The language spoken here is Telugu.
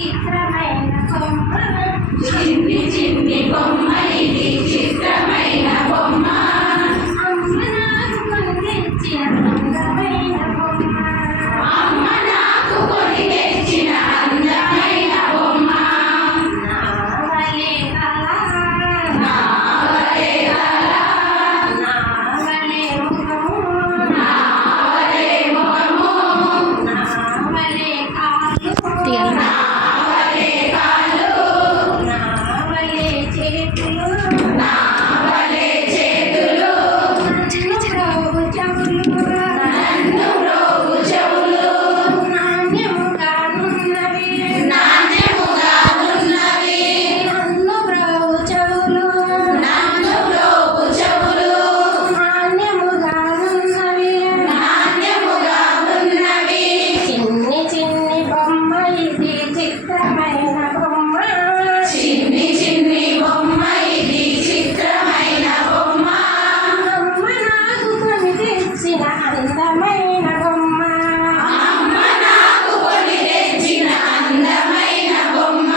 చిత్రమైన బొమ్మ. చిన్ని చిన్ని బొమ్మ ఇది చిత్రమైన అమ్మ నాకు తెచ్చిన బంగమైన బొమ్మ. అందమైన బొమ్మ. తెచ్చిన అందమైన బొమ్మ